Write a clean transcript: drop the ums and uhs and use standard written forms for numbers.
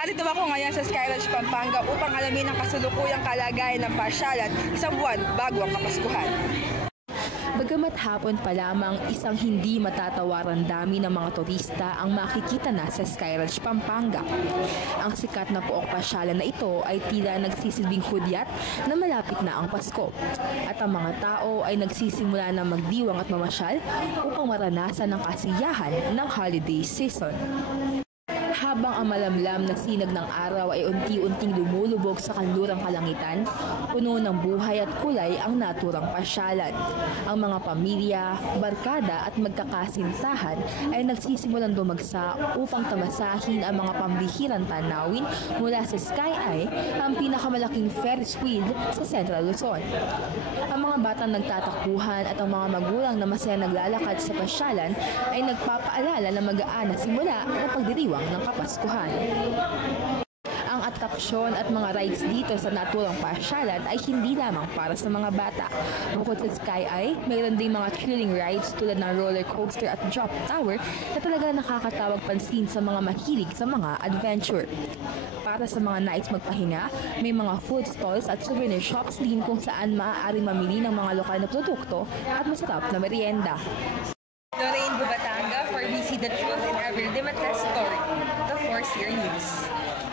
Narito ako ngayon sa Skyranch, Pampanga upang alamin ang kasulukuyang kalagayan ng pasyalan isang buwan bago ang Kapaskuhan. Bagamat hapon pa lamang, isang hindi matatawaran dami ng mga turista ang makikita na sa Skyranch, Pampanga. Ang sikat na pook pasyalan na ito ay tila nagsisilbing hudyat na malapit na ang Pasko. At ang mga tao ay nagsisimula na magdiwang at mamasyal upang maranasan ang kasiyahan ng holiday season. Habang ang malamlam na sinag ng araw ay unti-unting lumulubog sa kanlurang kalangitan, puno ng buhay at kulay ang naturang pasyalan. Ang mga pamilya, barkada at magkakasintahan ay nagsisimulang dumagsa upang tamasahin ang mga pambihirang tanawin mula sa Sky Eye, ang pinakamalaking Ferris wheel sa Central Luzon. Ang mga batang nagtatakbuhan at ang mga magulang na masaya naglalakad sa pasyalan ay nagpapaalala na mag-aana simula ng pagdiriwang ng Kapaskuhan. Ang atraksyon at mga rides dito sa naturang pasyalan ay hindi lamang para sa mga bata. Bukod sa Sky Eye, mayroon ding mga thrilling rides tulad ng roller coaster at drop tower na talaga nakakatawag pansin sa mga mahilig sa mga adventure. Para sa mga nais magpahinga, may mga food stalls at souvenir shops din kung saan maaaring mamili ng mga lokal na produkto at masarap na merienda. Lorraine Bubatanga for We See the Truth in Every Limitless Story, the 4 Seer News.